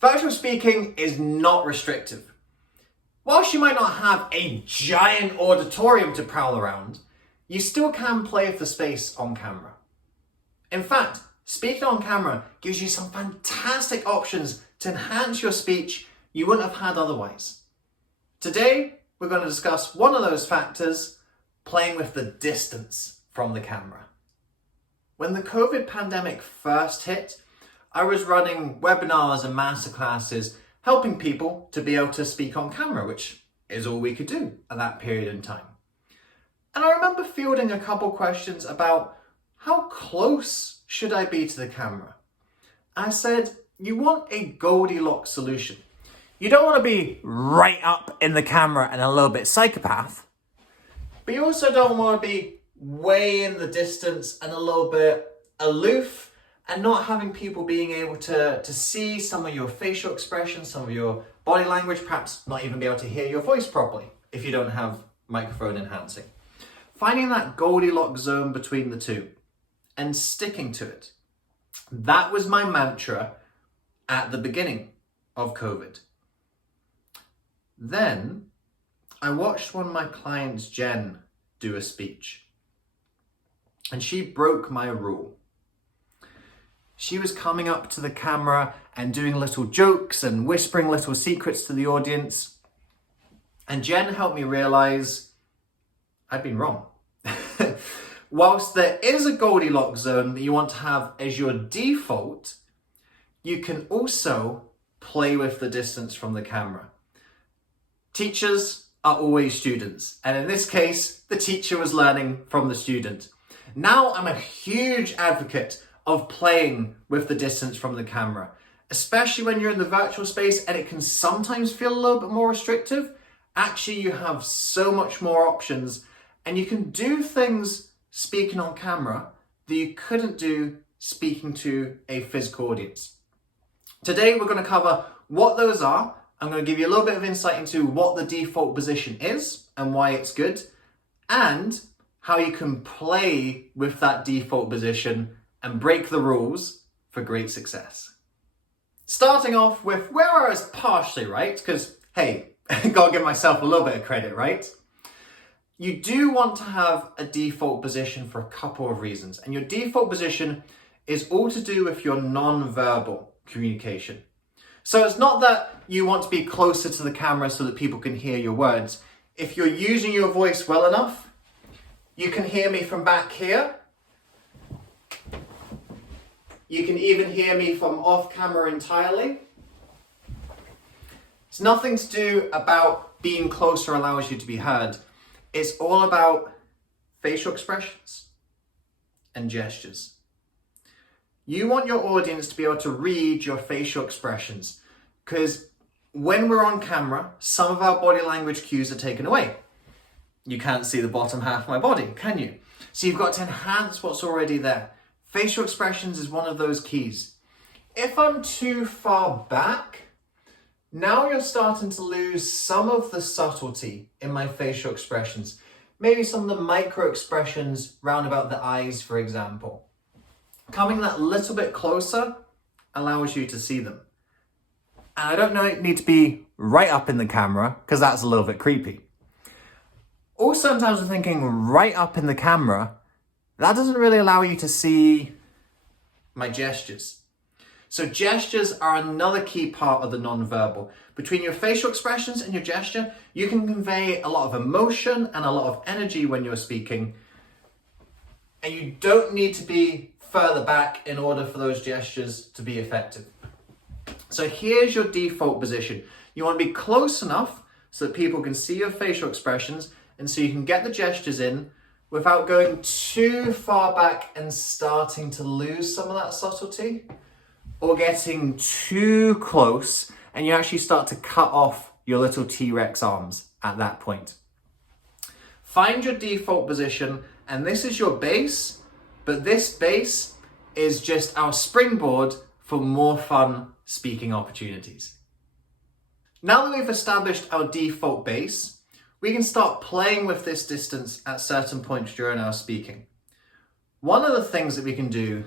Virtual speaking is not restrictive. Whilst you might not have a giant auditorium to prowl around, you still can play with the space on camera. In fact, speaking on camera gives you some fantastic options to enhance your speech you wouldn't have had otherwise. Today, we're going to discuss one of those factors, playing with the distance from the camera. When the COVID pandemic first hit, I was running webinars and masterclasses helping people to be able to speak on camera, which is all we could do at that period in time. And I remember fielding a couple questions about how close should I be to the camera? I said, you want a Goldilocks solution. You don't want to be right up in the camera and a little bit psychopath, but you also don't want to be way in the distance and a little bit aloof and not having people being able to see some of your facial expressions, some of your body language, perhaps not even be able to hear your voice properly if you don't have microphone enhancing. Finding that Goldilocks zone between the two and sticking to it. That was my mantra at the beginning of COVID. Then I watched one of my clients, Jen, do a speech. And she broke my rule. She was coming up to the camera and doing little jokes and whispering little secrets to the audience. And Jen helped me realize I'd been wrong. Whilst there is a Goldilocks zone that you want to have as your default, you can also play with the distance from the camera. Teachers are always students. And in this case, the teacher was learning from the student. Now I'm a huge advocate of playing with the distance from the camera, especially when you're in the virtual space and it can sometimes feel a little bit more restrictive. Actually, you have so much more options and you can do things speaking on camera that you couldn't do speaking to a physical audience. Today, we're going to cover what those are. I'm going to give you a little bit of insight into what the default position is and why it's good, and how you can play with that default position and break the rules for great success. Starting off with where I was partially right, because hey, gotta give myself a little bit of credit, right? You do want to have a default position for a couple of reasons, and your default position is all to do with your non-verbal communication. So it's not that you want to be closer to the camera so that people can hear your words. If you're using your voice well enough, you can hear me from back here. You can even hear me from off camera entirely. It's nothing to do about being closer allows you to be heard. It's all about facial expressions and gestures. You want your audience to be able to read your facial expressions, because when we're on camera, some of our body language cues are taken away. You can't see the bottom half of my body, can you? So you've got to enhance what's already there. Facial expressions is one of those keys. If I'm too far back, now you're starting to lose some of the subtlety in my facial expressions. Maybe some of the micro expressions round about the eyes, for example. Coming that little bit closer allows you to see them. And I don't need to be right up in the camera, because that's a little bit creepy. Also, sometimes I'm thinking right up in the camera, that doesn't really allow you to see my gestures. So gestures are another key part of the non-verbal. Between your facial expressions and your gesture, you can convey a lot of emotion and a lot of energy when you're speaking. And you don't need to be further back in order for those gestures to be effective. So here's your default position. You want to be close enough so that people can see your facial expressions and so you can get the gestures in without going too far back and starting to lose some of that subtlety, or getting too close and you actually start to cut off your little T-Rex arms at that point. Find your default position, and this is your base, but this base is just our springboard for more fun speaking opportunities. Now that we've established our default base, we can start playing with this distance at certain points during our speaking. One of the things that we can do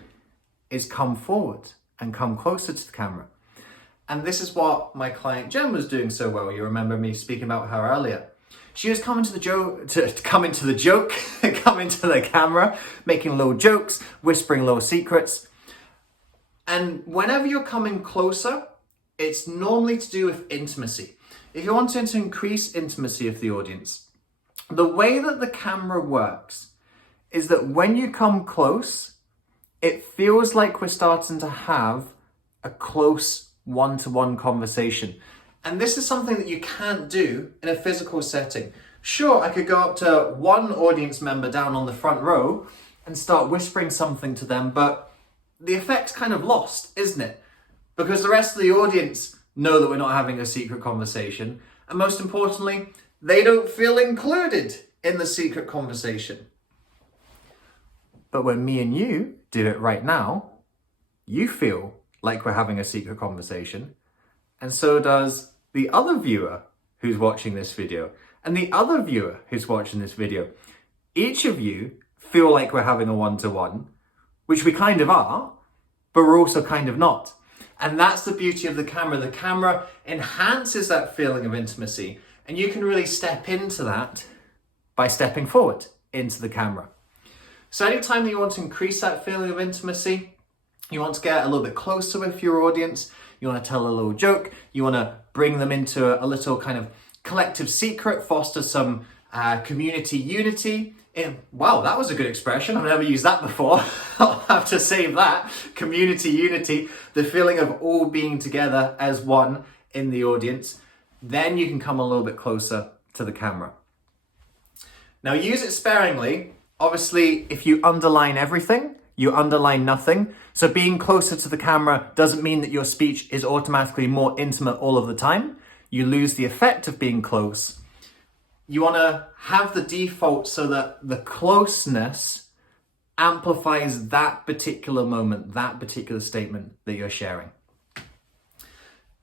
is come forward and come closer to the camera. And this is what my client Jen was doing so well. You remember me speaking about her earlier. She was coming to the camera, making little jokes, whispering little secrets. And whenever you're coming closer, it's normally to do with intimacy. If you're wanting to increase intimacy of the audience, the way that the camera works is that when you come close, it feels like we're starting to have a close one-to-one conversation. And this is something that you can't do in a physical setting. Sure, I could go up to one audience member down on the front row and start whispering something to them, but the effect's kind of lost, isn't it? Because the rest of the audience know that we're not having a secret conversation. And most importantly, they don't feel included in the secret conversation. But when me and you do it right now, you feel like we're having a secret conversation. And so does the other viewer who's watching this video and the other viewer who's watching this video. Each of you feel like we're having a one-to-one, which we kind of are, but we're also kind of not. And that's the beauty of the camera. The camera enhances that feeling of intimacy, and you can really step into that by stepping forward into the camera. So anytime that you want to increase that feeling of intimacy, you want to get a little bit closer with your audience, you want to tell a little joke, you want to bring them into a little kind of collective secret, foster some community unity. Wow, that was a good expression. I've never used that before. I'll have to save that. Community unity, the feeling of all being together as one in the audience. Then you can come a little bit closer to the camera. Now use it sparingly. Obviously, if you underline everything, you underline nothing. So being closer to the camera doesn't mean that your speech is automatically more intimate all of the time. You lose the effect of being close. You want to have the default so that the closeness amplifies that particular moment, that particular statement that you're sharing.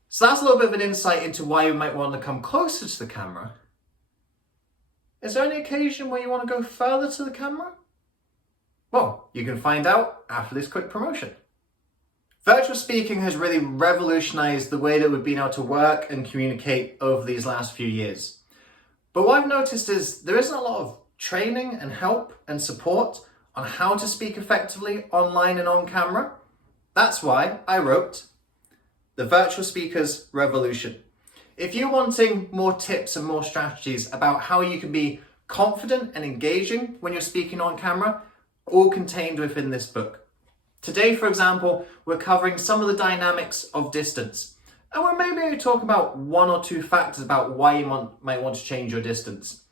So that's a little bit of an insight into why you might want to come closer to the camera. Is there any occasion where you want to go further to the camera? Well, you can find out after this quick promotion. Virtual speaking has really revolutionized the way that we've been able to work and communicate over these last few years. But what I've noticed is there isn't a lot of training and help and support on how to speak effectively online and on camera. That's why I wrote The Virtual Speaker's Revolution. If you're wanting more tips and more strategies about how you can be confident and engaging when you're speaking on camera, all contained within this book. Today, for example, we're covering some of the dynamics of distance. And we're maybe talking about one or two factors about why you might want to change your distance.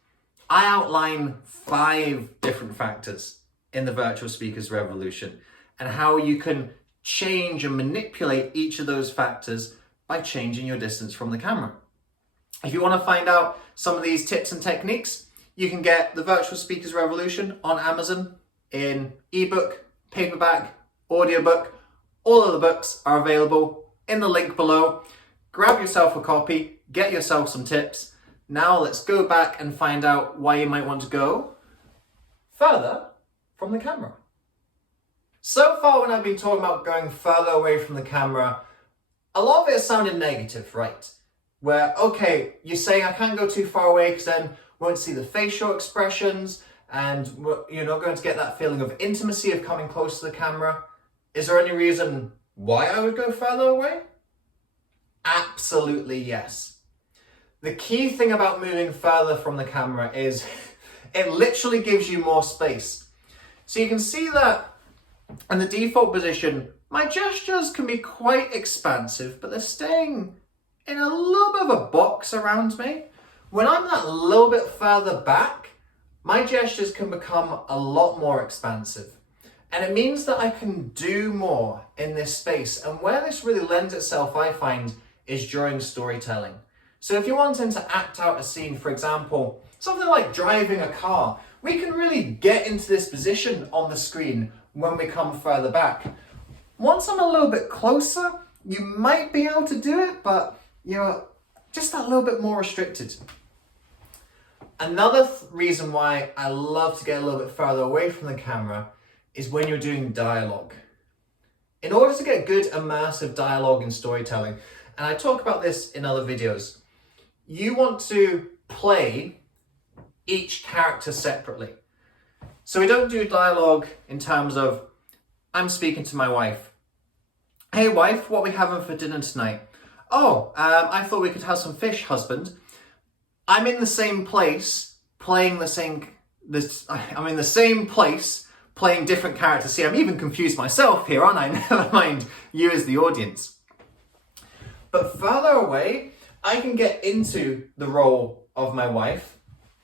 I outline 5 different factors in the Virtual Speaker's Revolution and how you can change and manipulate each of those factors by changing your distance from the camera. If you want to find out some of these tips and techniques, you can get the Virtual Speaker's Revolution on Amazon in ebook, paperback, audiobook. All of the books are available in the link below. Grab yourself a copy, get yourself some tips. Now let's go back and find out why you might want to go further from the camera. So far when I've been talking about going further away from the camera, a lot of it has sounded negative, right? Where, okay, you're saying I can't go too far away because then we won't see the facial expressions and you're not going to get that feeling of intimacy of coming close to the camera. Is there any reason why I would go further away? Absolutely yes. The key thing about moving further from the camera is it literally gives you more space. So you can see that in the default position, my gestures can be quite expansive, but they're staying in a little bit of a box around me. When I'm that little bit further back, my gestures can become a lot more expansive. And it means that I can do more in this space. And where this really lends itself, I find, is during storytelling. So if you're wanting to act out a scene, for example, something like driving a car, we can really get into this position on the screen when we come further back. Once I'm a little bit closer, you might be able to do it, but you're just a little bit more restricted. Another reason why I love to get a little bit further away from the camera is when you're doing dialogue. In order to get good immersive dialogue in storytelling, and I talk about this in other videos, you want to play each character separately. So we don't do dialogue in terms of, I'm speaking to my wife. Hey wife, what are we having for dinner tonight? Oh, I thought we could have some fish, husband. I'm in the same place playing I'm in the same place playing different characters. See, I'm even confused myself here, aren't I? Never mind you as the audience. But further away, I can get into the role of my wife,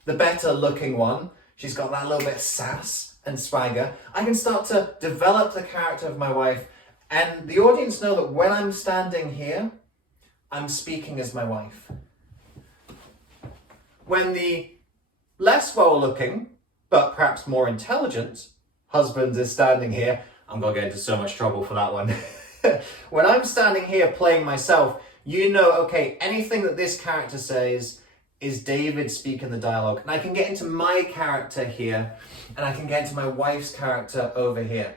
the better looking one. She's got that little bit of sass and swagger. I can start to develop the character of my wife, and the audience know that when I'm standing here, I'm speaking as my wife. When the less well-looking, but perhaps more intelligent husband is standing here, I'm going to get into so much trouble for that one. When I'm standing here playing myself, you know, okay, anything that this character says is David speaking the dialogue. And I can get into my character here, and I can get into my wife's character over here.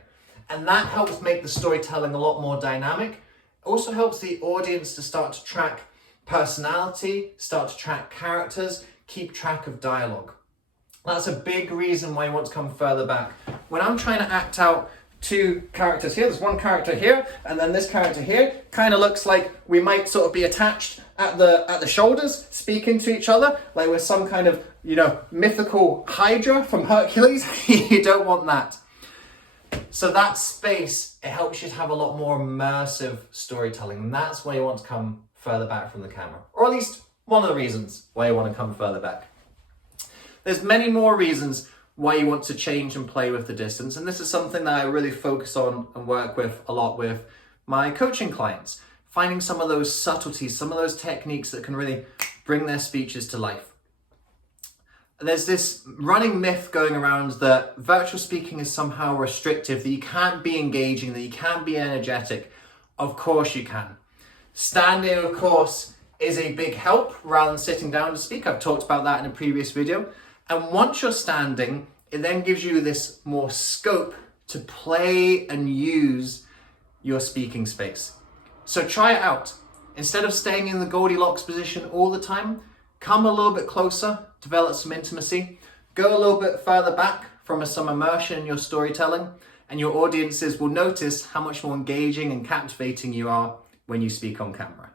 And that helps make the storytelling a lot more dynamic. It also helps the audience to start to track personality, start to track characters, keep track of dialogue. That's a big reason why you want to come further back. When I'm trying to act out two characters here, there's one character here, and then this character here, kind of looks like we might sort of be attached at the shoulders, speaking to each other, like we're some kind of, mythical Hydra from Hercules. You don't want that. So that space, it helps you to have a lot more immersive storytelling, and that's why you want to come further back from the camera, or at least one of the reasons why you want to come further back. There's many more reasons why you want to change and play with the distance, and this is something that I really focus on and work with a lot with my coaching clients, finding some of those subtleties, some of those techniques that can really bring their speeches to life. There's this running myth going around that virtual speaking is somehow restrictive, that you can't be engaging, that you can't be energetic. Of course you can. Standing, of course, is a big help rather than sitting down to speak. I've talked about that in a previous video. And once you're standing, it then gives you this more scope to play and use your speaking space. So try it out. Instead of staying in the Goldilocks position all the time, come a little bit closer, develop some intimacy, go a little bit further back from some immersion in your storytelling, and your audiences will notice how much more engaging and captivating you are when you speak on camera.